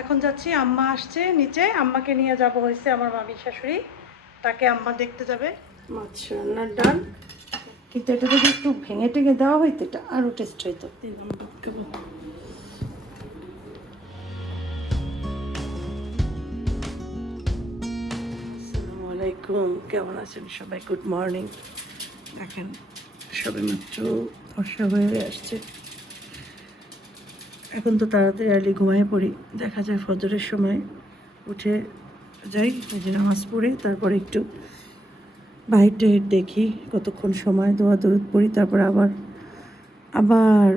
এখন যাচ্ছি, আম্মা আসছে নিচে, আম্মাকে নিয়ে যাব হয়েছে আমার মামির শাশুড়ি, তাকে আম্মা দেখতে যাবে। মাছ রান্নার ডাল, কিন্তু এটা যদি একটু ভেঙে টেঙে দেওয়া হইতো এটা আরও টেস্ট হইতো। আসসালামু আলাইকুম, কেমন আছেন সবাই? Good morning. দেখেন সবে মাত্র বর্ষা হয়ে আসছে, এখন তো তাড়াতাড়ি আর্লি ঘুমায় পড়ি, দেখা যায় ফজরের সময় উঠে যাই, এই যে নামাজ পড়ি, তারপরে একটু বাইর টাইর দেখি কতক্ষণ সময়, দোয়া দরুদ পড়ি, তারপর আবার আবার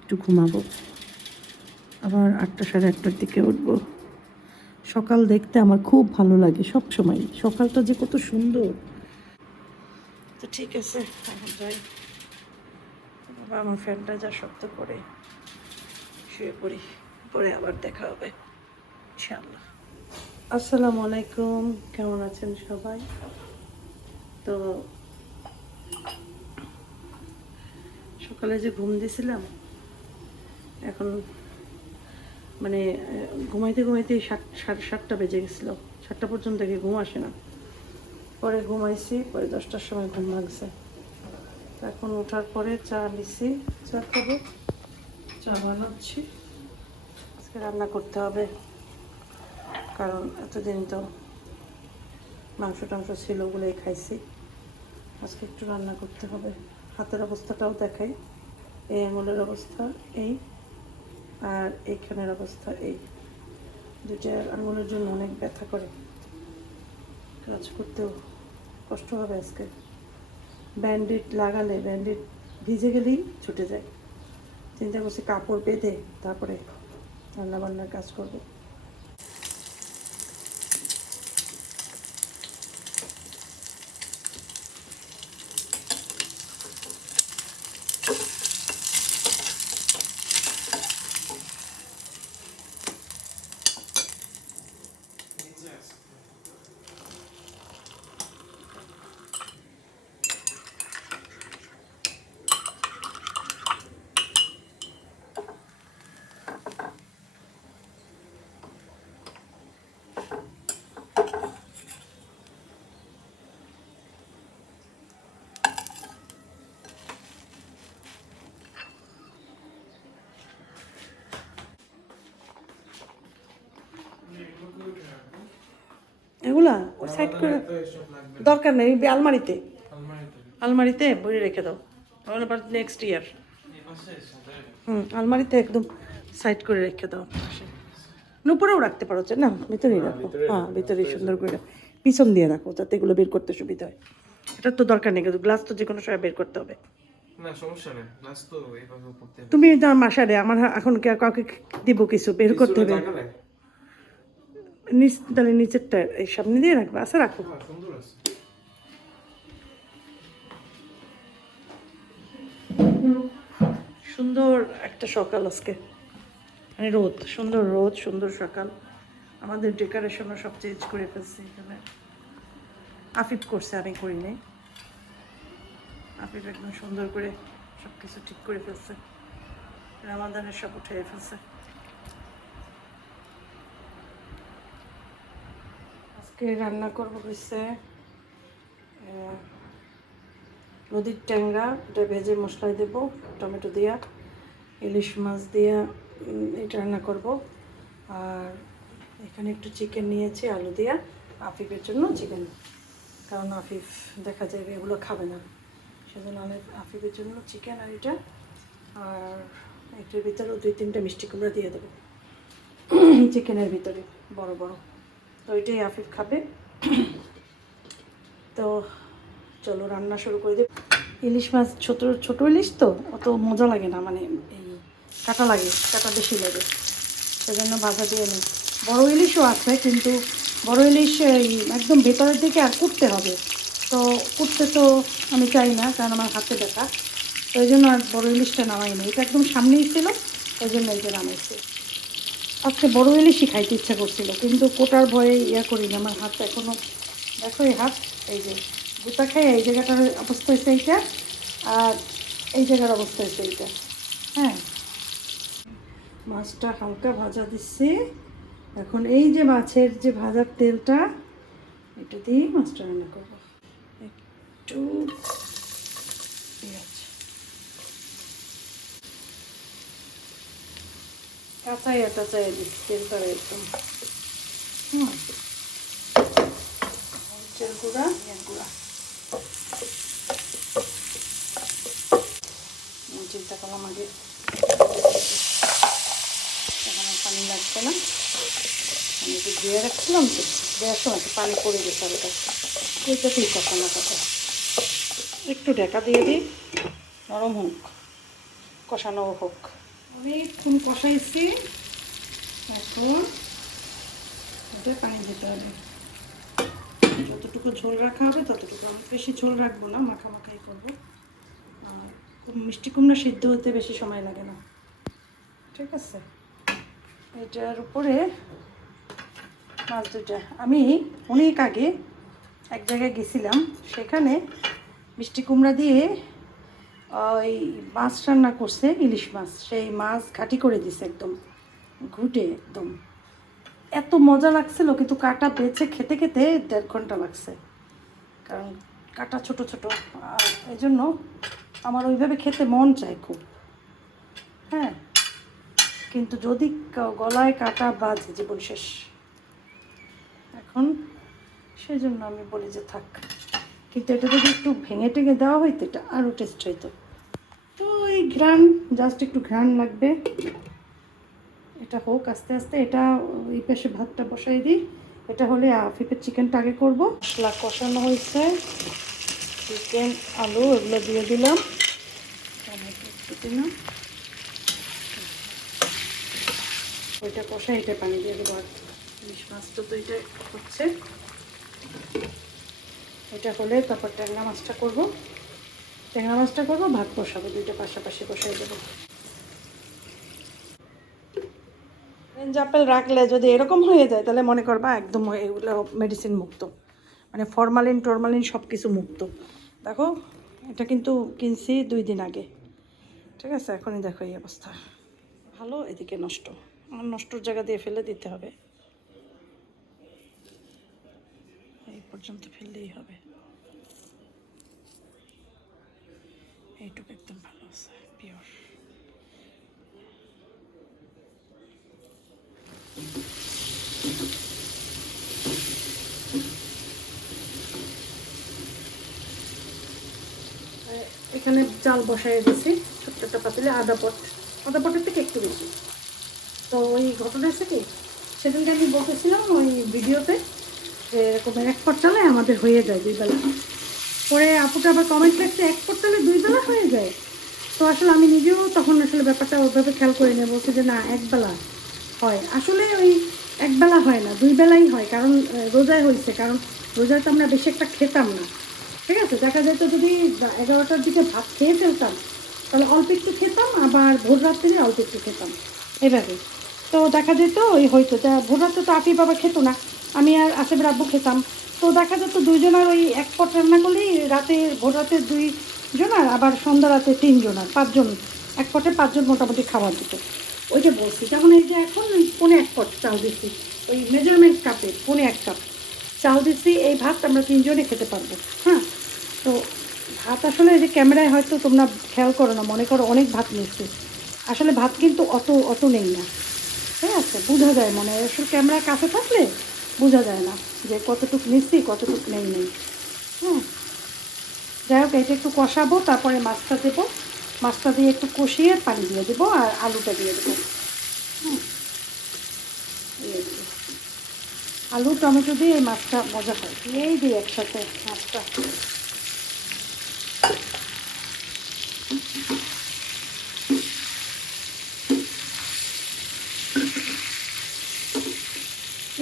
একটু ঘুমাবো, আবার 8টা সাড়ে 8টার দিকে উঠবো। সকাল দেখতে আমার খুব ভালো লাগে, সব সময় সকালটা যে কত সুন্দর। তো ঠিক আছে, এখন যাই, বাবা আমার ফ্যানটা যা শব্দ করে, শুয়ে পড়ি, পরে আবার দেখা হবে ইনশাআল্লাহ। আসসালামু আলাইকুম, কেমন আছেন সবাই? তো সকালে যে ঘুম দিয়েছিলাম, এখন মানে ঘুমাইতে ঘুমাইতে 7:30 বেজে গেছিলো, 7টা পর্যন্ত দেখে ঘুম আসে না, পরে ঘুমাইছি, পরে 10টার সময় ঘুম ভাঙছে। এখন ওঠার পরে চা নিছি, চা খাবো, চা বানাচ্ছি। আজকে রান্না করতে হবে, কারণ এতদিন তো মাংস টাংস ছিল বলেই খাইছি, আজকে একটু রান্না করতে হবে। হাতের অবস্থাটাও দেখাই, এই আঙুলের অবস্থা এই, আর এইখানের অবস্থা এই, দুইটা আঙুলের জন্য অনেক ব্যথা করে, কাজ করতেও কষ্ট হবে আজকে। ব্যান্ডেড লাগালে, ব্যান্ডেড ভিজে গেলেই ছুটে যায়, চিন্তা করছি কাপড় বেঁধে তারপরে রান্নাবান্নার কাজ করবো। এগুলা ওই সাইড করে, দরকার নেই, আলমারিতে, আলমারিতে বই রেখে দাও, তাহলে আবার নেক্সট ইয়ার। আলমারিতে একদম সাইড করে রেখে দাও, উপরেও রাখতে পারো, না ভিতরেই রাখো, হ্যাঁ ভিতরেই সুন্দর করে পিছন দিয়ে রাখো, যাতে এগুলো বের করতে সুবিধা হয়। এটার তো দরকার নেই, কিন্তু গ্লাস তো যে কোনো সময় বের করতে হবে। না সমস্যা নেই, গ্লাস তো এইভাবে করতে হবে। তুমি তো মাসারে, আমার এখন কাউকে দিব কিছু বের করতে হবে, নিচ তাহলে নিচেরটা এই সামনে দিয়ে রাখবে, আচ্ছা রাখো। সুন্দর আছে। সুন্দর একটা সকাল আজকে, মানে রোদ, সুন্দর রোদ, সুন্দর সকাল। আমাদের ডেকোরেশনও সব চেঞ্জ করে ফেলছে এখানে, আফিফ করছে, আমি করি নাই। আফিফ একদম সুন্দর করে সব কিছু ঠিক করে ফেলছে, রামাদানের সব উঠে ফেলছে। আজকে রান্না করবো হচ্ছে নদীর ট্যাংরা, এটা ভেজে মশলায় দেবো টমেটো দিয়া, ইলিশ মাছ দিয়া এটা রান্না করব। আর এখানে একটু চিকেন নিয়েছি আলু দিয়া, আফিফের জন্য চিকেন, কারণ আফিফ দেখা যাবে এগুলো খাবে না, সেজন্য আমি আফিফের জন্য চিকেন আর এটা, আর এটার ভিতরেও 2-3টা মিষ্টি কুমড়া দিয়ে দেবো চিকেনের ভিতরে, বড় বড়, তো এটাই আফিফ খাবে। তো চলো রান্না শুরু করে দিই। ইলিশ মাছ ছোট ছোট ইলিশ তো অত মজা লাগে না, মানে এই কাটা লাগে, কাটা বেশি লাগে, সেজন্য ভাজা দিয়ে নিই। বড় ইলিশও আছে, কিন্তু বড় ইলিশ এই একদম ভেতরের দিকে আর কুটতে হবে, তো কুটতে তো আমি চাই না, কারণ আমার হাতে ব্যথা, তো এই জন্য আর বড় ইলিশটা নামাইনি, এটা একদম সামনেই ছিল, এই জন্য এই যে নামাইছি। আজকে বড় ইলিশই খাইতে ইচ্ছা করছিল, কিন্তু কোটার ভয়ে ইয়া করি না, আমার হাত এখনও, দেখো এই হাত, এই যে গোটা খাই, এই জায়গাটার অবস্থা হয়েছে এইটা, আর এই জায়গার অবস্থা হয়েছে এইটা, হ্যাঁ। মাছটা হালকা ভাজা দিচ্ছি। এখন এই যে মাছের যে ভাজার তেলটা, এটা দিয়ে মাছটা রান্না করবো। একটু পেঁয়াজ কাঁচাইয়া টাচাইয়া দিচ্ছি তেলটা একদম। মরিচের গুঁড়া, গুঁড়া চিন্তা করলাম আগে এখন আর পানি লাগবে না। আমি একটু ধুয়ে রাখছিলাম তো, দেওয়ার সময় একটু পানি পড়ে গেছে হালকা, ওইটাতেই কষানো কথা। একটু ঢাকা দিয়ে দিই, নরম হোক, কষানো হোক। অনেকক্ষণ কষাইছি, এখন এটা পানি দিতে হবে। যতটুকু ঝোল রাখা হবে ততটুকু, আমি বেশি ঝোল রাখবো না, মাখামাখাই করবো। আর মিষ্টি কুমড়া সিদ্ধ হতে বেশি সময় লাগে না, ঠিক আছে। এটার উপরে মাছ দুটা, আমি অনেক আগে এক জায়গায় গেছিলাম, সেখানে মিষ্টি কুমড়া দিয়ে ওই মাছ রান্না করছে, ইলিশ মাছ। সেই মাছ ঘাটি করে দিছে একদম ঘুটে একদম, এত মজা লাগছিল। কিন্তু কাটা বেছে খেতে খেতে 1.5 ঘন্টা লাগছে, কারণ কাটা ছোট ছোট। আর এই জন্য আমার ওইভাবে খেতে মন চায় খুব, হ্যাঁ। কিন্তু যদি গলায় কাটা বাজে জীবন শেষ। এখন সেই জন্য আমি বলি যে থাক। কিন্তু এটা যদি একটু ভেঙে টেঙে দেওয়া হইতো, এটা আরও টেস্ট হইতো। তো এই ঘ্রাণ, জাস্ট একটু ঘ্রাণ লাগবে। এটা হোক আস্তে আস্তে। এটা এই পাশে ভাতটা বসাই দিই। এটা হলে আফিফের চিকেনটা আগে করবো। মশলা কষানো হয়েছে, চিকেন আলু এগুলো দিয়ে দিলাম, টমেটো কেটে না, ওইটা কষা, এটা পানি দিয়ে দেবো। আর ইলিশ মাছটা তো এটা হচ্ছে, এটা হলে তারপর ট্যাংরা মাছটা করবো। ট্যাংরা মাছটা করবো, ভাত বসাবো, দুইটা পাশাপাশি বসাই দেবো। অরেঞ্জ আপেল রাখলে যদি এরকম হয়ে যায়, তাহলে মনে করবা একদম এগুলো মেডিসিন মুক্ত, মানে ফরমালিন টরমালিন সব কিছু মুক্ত। দেখো, এটা কিন্তু কিনছি 2 দিন আগে, ঠিক আছে। এখনই দেখো এই অবস্থা, ভালো। এদিকে নষ্ট, আমার নষ্টর জায়গা দিয়ে ফেলে দিতে হবে, এই পর্যন্ত ফেললেই হবে। এইটুকু একদম ভালো আছে, পিওর। এখানে চাল বসাই দিয়েছি ছোট্ট একটা পাতিলে, আধা পটের থেকে একটু বেশি। তো ওই ঘটনা আছে কি, সেদিনকে আমি বলতেছিলাম ওই ভিডিওতে, যে এরকম 1 পট চালে আমাদের হয়ে যায় 2 বেলা। পরে আপুটা আবার কমেন্ট করছে 1 পট চালে 2 বেলা হয়ে যায়। তো আসলে আমি নিজেও তখন আসলে ব্যাপারটা ওইভাবে খেয়াল করি না, বলছে যে না 1 বেলা হয়। আসলে ওই 1 বেলা হয় না, 2 বেলাই হয়, কারণ রোজায় হয়েছে। কারণ রোজায় তো আমরা বেশি একটা খেতাম না, ঠিক আছে। দেখা যেত যদি 11টার দিকে ভাত খেয়ে ফেলতাম, তাহলে অল্প একটু খেতাম, আবার ভোর রাত্রে অল্প একটু খেতাম, এভাবে। তো দেখা যেত ওই হয়তো ভোর রাত্রে তো আফি বাবা খেতো না, আমি আর আসেফের আব্বু খেতাম। তো দেখা যেত 2 জনের ওই 1 পট রান্না করলেই রাতে, ভোর রাতে 2 জনার, আবার সন্ধ্যা রাতে 3 জনার, 5 জন, 1 পটে 5 জন মোটামুটি খাওয়া দিত। ওই যে বলছি, যেমন এই যে এখন ওই 1.25 পট চাল দিচ্ছি, ওই মেজারমেন্ট কাপে 1.25 কাপ চাল দিচ্ছি। এই ভাত আমরা 3 জনে খেতে পারবো, হ্যাঁ। তো ভাত আসলে এই যে ক্যামেরায় হয়তো তোমরা খেয়াল করো না, মনে করো অনেক ভাত নিচ্ছি, আসলে ভাত কিন্তু অত নেই না, ঠিক আছে। বোঝা যায়, মানে আসলে ক্যামেরার কাছে থাকলে বোঝা যায় না যে কতটুকু নিচ্ছি কতটুকু নেই। হ্যাঁ, যাই হোক, এটা একটু কষাবো, তারপরে মাছটা দেবো। মাছটা দিয়ে একটু কষিয়ে পানি দিয়ে দেবো, আর আলুটা দিয়ে দেবো। আলু টমেটো দিয়ে এই মাছটা মজা হয়, দিয়েই দিই একসাথে মাছটা।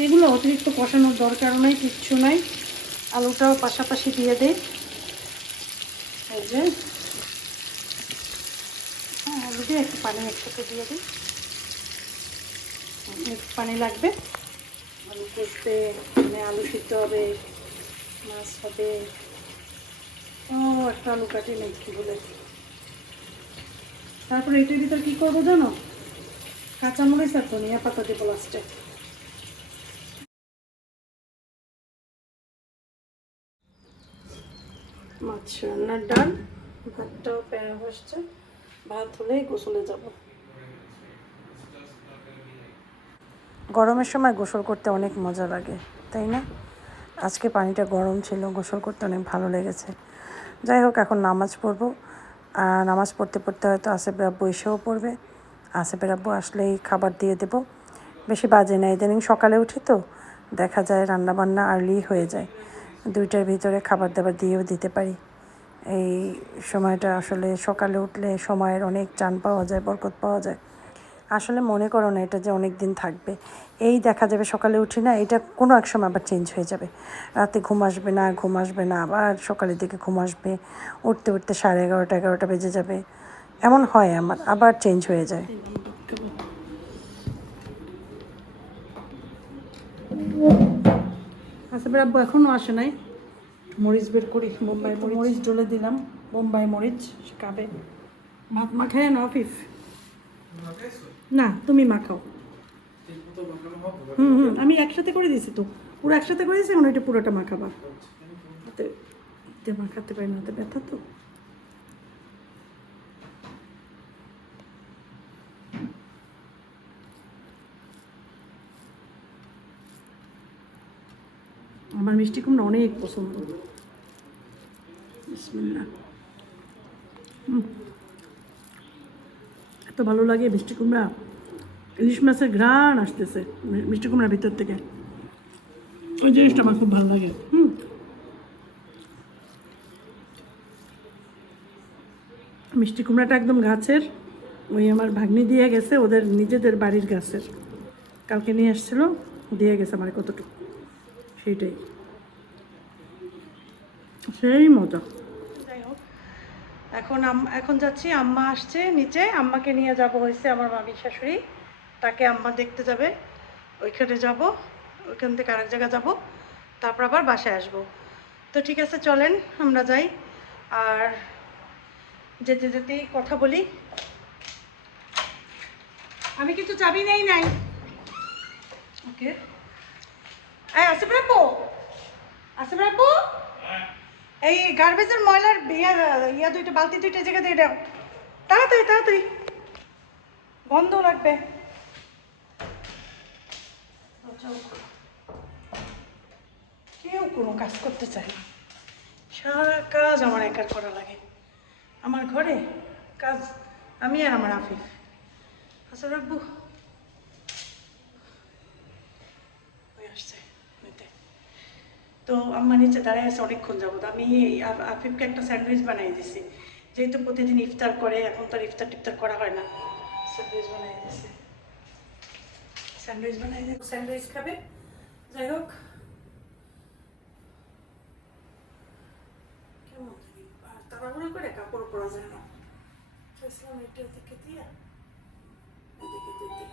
এগুলো অতিরিক্ত কষানোর দরকার নাই, কিচ্ছু নাই। আলুটাও পাশাপাশি দিয়ে দিই, এই যে, হ্যাঁ, আলু দিয়ে একটু পানি একসাথে দিয়ে দিই, একটু পানি লাগবে। আলু কষতে, মানে আলু সিদ্ধ হবে, মাছ হবে। ও, একটা আলু কাটি নেই, কি বলে। তারপরে এটার ভিতর কী করবো জানো, কাঁচামরিচ আর ধনিয়া পাতা দিব লাস্টে। মাছ রান্নার ডাল, ভাতটাও প্যারা বসছে, ভাত হলেই গোসলে যাব। গরমের সময় গোসল করতে অনেক মজা লাগে, তাই না? আজকে পানিটা গরম ছিল, গোসল করতে অনেক ভালো লেগেছে। যাই হোক, এখন নামাজ পড়বো। আর নামাজ পড়তে পড়তে হয়তো আসিফের আব্বু এসেও পড়বে। আসিফের আব্বু আসলেই খাবার দিয়ে দেবো। বেশি বাজে না, ইদানিং সকালে উঠি তো দেখা যায় রান্নাবান্না আর্লি হয়ে যায়, 2টার ভিতরে খাবার দাবার দিয়েও দিতে পারি। এই সময়টা আসলে সকালে উঠলে সময়ের অনেক টান পাওয়া যায়, বরকত পাওয়া যায়। আসলে মনে করো না এটা যে অনেক দিন থাকবে। এই দেখা যাবে সকালে উঠি না, এটা কোনো এক সময় আবার চেঞ্জ হয়ে যাবে। রাতে ঘুম আসবে না, আবার সকালের দিকে ঘুম আসবে, উঠতে উঠতে 11:30 11টা বেজে যাবে। এমন হয় আমার, আবার চেঞ্জ হয়ে যায়। আসিফের আব্বু এখনও আসে নাই। মরিচ বের করি, বোম্বাই মরিচ ডলে দিলাম, বোম্বাই মরিচ খাবে। ভাত মাখায় না আফিফ? না, তুমি মাখাও। আমি একসাথে করে দিয়েছি তো, পুরো একসাথে করে দিয়েছি, এখন ওইটা পুরোটা মাখাবা। হাতে মাখাতে পারি না, হাতে ব্যথা তো। আমার মিষ্টি কুমড়া অনেক পছন্দ। বিসমিল্লাহ। এত ভালো লাগে মিষ্টি কুমড়া, ইলিশ মাছের ঘ্রাণ আসতেছে মিষ্টি কুমড়ার ভিতর থেকে, ওই জিনিসটা আমার খুব ভালো লাগে। মিষ্টি কুমড়াটা একদম গাছের, ওই আমার ভাগ্নি দিয়ে গেছে, ওদের নিজেদের বাড়ির গাছের, কালকে নিয়ে আসছিল, দিয়ে গেছে আমার কতটুকু, সেইটাই সেই মজা। যাই হোক, এখন যাচ্ছি, আম্মা আসছে নিচে, আম্মাকে নিয়ে যাব হয়েছে আমার মামির শাশুড়ি, তাকে আম্মা দেখতে যাবে, ওইখানে যাব, ওইখান থেকে আরেক জায়গায় যাব, তারপর আবার বাসায় আসব। তো ঠিক আছে, চলেন আমরা যাই। আর যেতে যেতেই কথা বলি। আমি কিছু চাবি নাই। ওকে, আসিফ রাখবো এই গার্বেজের ময়লার ইয়া দুইটা বালতি, দুইটা জায়গা দিয়ে দাও, তাড়াতাড়ি, গন্ধ লাগবে। কেউ কোনো কাজ করতে চায় না, সারা কাজ আমার একার করা লাগে। আমার ঘরে কাজ আমি আর আমার আফিফ। আচ্ছা রাখবো, আসছে নিতে। তো আম্মা নিচে দাঁড়ায় আছে অনেকক্ষণ যাবত। আমি আফিফকে একটা স্যান্ডউইচ বানিয়ে দিছি, যেহেতু প্রতিদিন ইফতার করে, এখন তো আর ইফতার টিফতার করা হয় না। স্যান্ডউইচ বানিয়ে দিছি, স্যান্ডউইচ খাবে। যাই হোক, কেমন তাড়াহুড়ো করে কাপড় পরা যায় না, এটা দিকে দিয়ে এদিকে দিতে।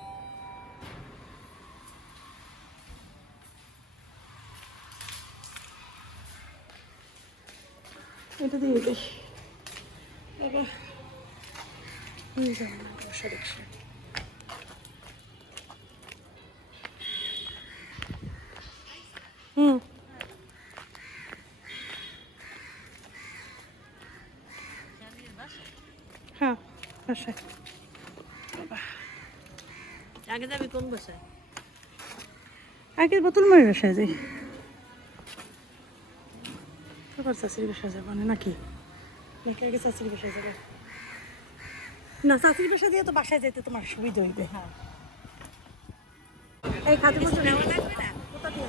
এটা দিয়ে বেশ বাবা হয়ে যাবে না, বসা রিক্সা। হ্যাঁ, বাসায়। বাবা আগে যাবি কোন বাসায়? আগে বোতল মারি বাসায় যাই, তারপর চাষির বাসায় যাবো নাকি? আগে চাষির বাসায় যাবে না, চাষির বাসায় দিয়ে তো বাসায় যেতে তোমার সুবিধা হইবে। হ্যাঁ, এই খাতে বসে নেওয়া লাগবে না, কোথা দিয়ে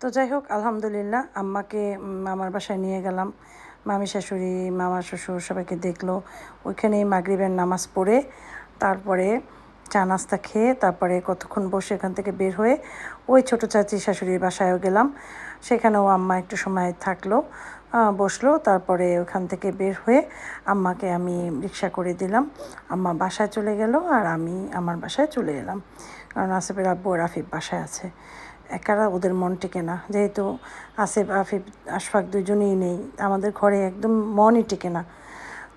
তো যাই হোক, আলহামদুলিল্লাহ আম্মাকে মামার বাসায় নিয়ে গেলাম। মামি শাশুড়ি, মামা শ্বশুর সবাইকে দেখলো। ওইখানে মাগরিবের নামাজ পড়ে তারপরে চা নাস্তা খেয়ে তারপরে কতক্ষণ বসে এখান থেকে বের হয়ে ওই ছোটো চাচি শাশুড়ির বাসায়ও গেলাম। সেখানেও আম্মা একটু সময় থাকলো, বসলো। তারপরে ওখান থেকে বের হয়ে আম্মাকে আমি রিক্সা করে দিলাম, আম্মা বাসায় চলে গেল আর আমি আমার বাসায় চলে এলাম। কারণ আসিফের আব্বু আর আফিফ বাসায় আছে, একারা ওদের মন টিকে না। যেহেতু আসিফ আফিফ আশফাক দুজনেই নেই, আমাদের ঘরে একদম মনই টিকে না।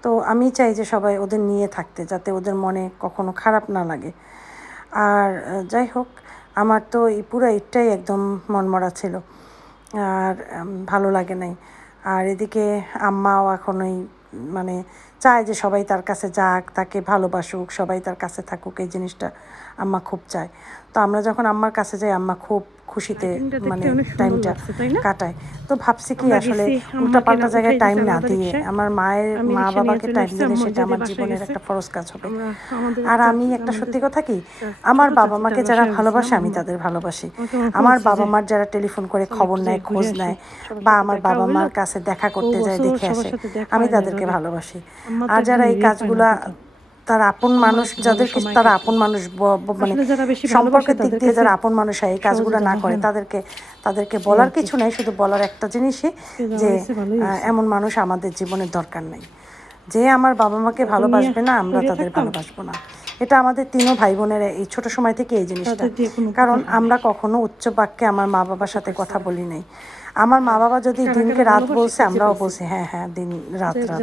তো আমি চাই যে সবাই ওদের নিয়ে থাকতে, যাতে ওদের মনে কখনো খারাপ না লাগে। আর যাই হোক, আমার তো এই পুরো ঈদটাই একদম মনমরা ছিল, আর ভালো লাগে নাই। আর এদিকে আম্মাও এখন ওই মানে চায় যে সবাই তার কাছে যাক, তাকে ভালোবাসুক, সবাই তার কাছে থাকুক, এই জিনিসটা আম্মা খুব চায়। তো আমরা যখন আম্মার কাছে যাই আম্মা খুব খুশিতে মানে টাইমটা কাটায়। তো ভাবছি কি আসলে উল্টাপাল্টা জায়গায় টাইম না দিয়ে আমার মা বাবাকে টাইম দিলে সেটা আমার জীবনের একটা ফরজ কাজ হবে। আর আমি একটা সত্যি কথা কি, আমার বাবা মাকে যারা ভালোবাসে আমি তাদের ভালোবাসি। আমার বাবা মার যারা টেলিফোন করে খবর নেয়, খোঁজ নেয়, বা আমার বাবা মার কাছে দেখা করতে যায়, দেখে আসে, আমি তাদেরকে ভালোবাসি। আর যারা এই কাজগুলা তারা আপন মানুষ, যাদেরকে তারা আপন মানুষ মানে সম্পর্কের দিক দিয়ে যারা আপন মানুষ হয়, এই কাজগুলো না করে, তাদেরকে বলার কিছু নাই। শুধু বলার একটা জিনিসই যে এমন মানুষ আমাদের জীবনের দরকার নেই। যে আমার বাবা মাকে ভালোবাসবে না, আমরা তাদের ভালোবাসবো না। এটা আমাদের তিনও ভাই বোনের এই ছোট সময় থেকে এই জিনিসটা। কারণ আমরা কখনো উচ্চ বাক্যে আমার মা বাবার সাথে কথা বলি নাই। আমার মা বাবা যদি দিনকে রাত বলছে, আমরাও বলছি হ্যাঁ হ্যাঁ দিন রাত রাত।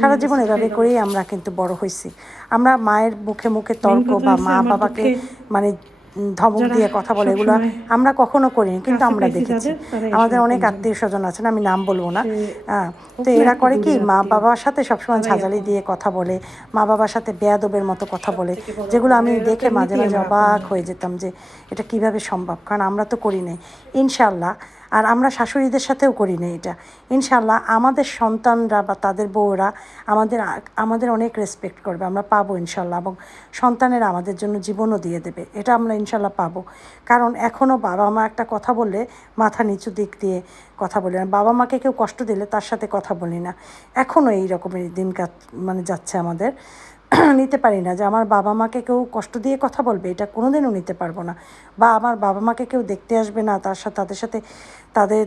সারা জীবন এভাবে করেই আমরা কিন্তু বড় হয়েছি। আমরা মায়ের মুখে মুখে তর্ক বা মা বাবাকে মানে ধমক দিয়ে কথা বলে, এগুলো আমরা কখনো করিনি, কিন্তু আমরা দেখেছি। আমাদের অনেক আত্মীয় স্বজন আছেন, আমি নাম বলবো না, তো এরা করে কি মা বাবার সাথে সবসময় ঝাঁঝালি দিয়ে কথা বলে, মা বাবার সাথে বেয়াদবের মতো কথা বলে, যেগুলো আমি দেখে মাঝে মাঝে অবাক হয়ে যেতাম যে এটা কিভাবে সম্ভব। কারণ আমরা তো করি নাই ইনশাল্লাহ, আর আমরা শাশুড়িদের সাথেও করি না এটা। ইনশাল্লাহ আমাদের সন্তানরা বা তাদের বউরা আমাদের অনেক রেসপেক্ট করবে, আমরা পাবো ইনশাল্লাহ। এবং সন্তানেরা আমাদের জন্য জীবনও দিয়ে দেবে, এটা আমরা ইনশাল্লাহ পাবো। কারণ এখনও বাবা মা একটা কথা বললে মাথা নিচু দিক দিয়ে কথা বলি না। বাবা মাকে কেউ কষ্ট দিলে তার সাথে কথা বলি না। এখনও এই রকমের দিন মানে যাচ্ছে আমাদের। নিতে পারি না যে আমার বাবা মাকে কেউ কষ্ট দিয়ে কথা বলবে, এটা কোনোদিনও নিতে পারবো না। বা আমার বাবা মাকে কেউ দেখতে আসবে না, তাদের সাথে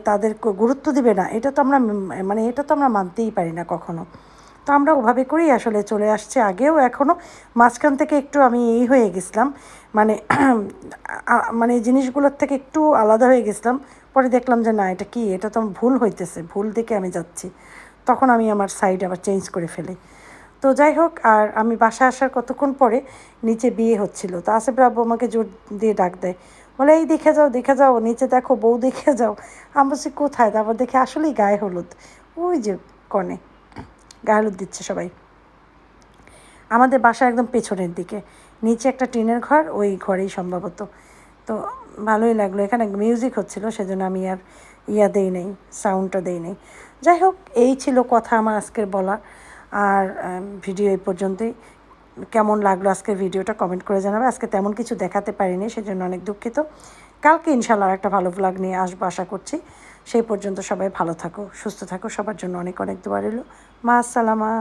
তাদের গুরুত্ব দিবে না, এটা তো আমরা মানে এটা তো আমরা মানতেই পারি না কখনো। তো আমরা ওভাবে করেই আসলে চলে আসছে, আগেও এখনও। মাঝখান থেকে একটু আমি এই হয়ে গেছিলাম, মানে মানে জিনিসগুলোর থেকে একটু আলাদা হয়ে গেছিলাম। পরে দেখলাম যে না, এটা কি, এটা তো ভুল হইতেছে, ভুল দিকে আমি যাচ্ছি। তখন আমি আমার সাইড আবার চেঞ্জ করে ফেলি। তো যাই হোক, আর আমি বাসায় আসার কতক্ষণ পরে নিচে বিয়ে হচ্ছিল। তো আসিফ আব্বু আমাকে জোর দিয়ে ডাক দেয়, বলে এই দেখে যাও নিচে দেখো, বউ দেখে যাও। আমি বলছি কোথায়? তারপর দেখে আসলেই গায়ে হলুদ, ওই যে কনে গায়ে হলুদ দিচ্ছে সবাই। আমাদের বাসা একদম পেছনের দিকে, নিচে একটা টিনের ঘর, ওই ঘরেই সম্ভবত। তো ভালোই লাগলো, এখানে মিউজিক হচ্ছিলো, সেজন্য আমি আর দেই নেই, সাউন্ডটা দেই নেই। যাই হোক, এই ছিল কথা আমার আজকের বলা। আর ভিডিও এই পর্যন্তই। কেমন লাগলো আজকের ভিডিওটা কমেন্ট করে জানাবে। আজকে তেমন কিছু দেখাতে পারিনি, সেজন্য অনেক দুঃখিত। কালকে ইনশাল্লাহ একটা ভালো ভ্লগ নিয়ে আসবো আশা করছি। সেই পর্যন্ত সবাই ভালো থাকো, সুস্থ থাকো, সবার জন্য অনেক অনেক দোয়া রইল। মা আসসালামা।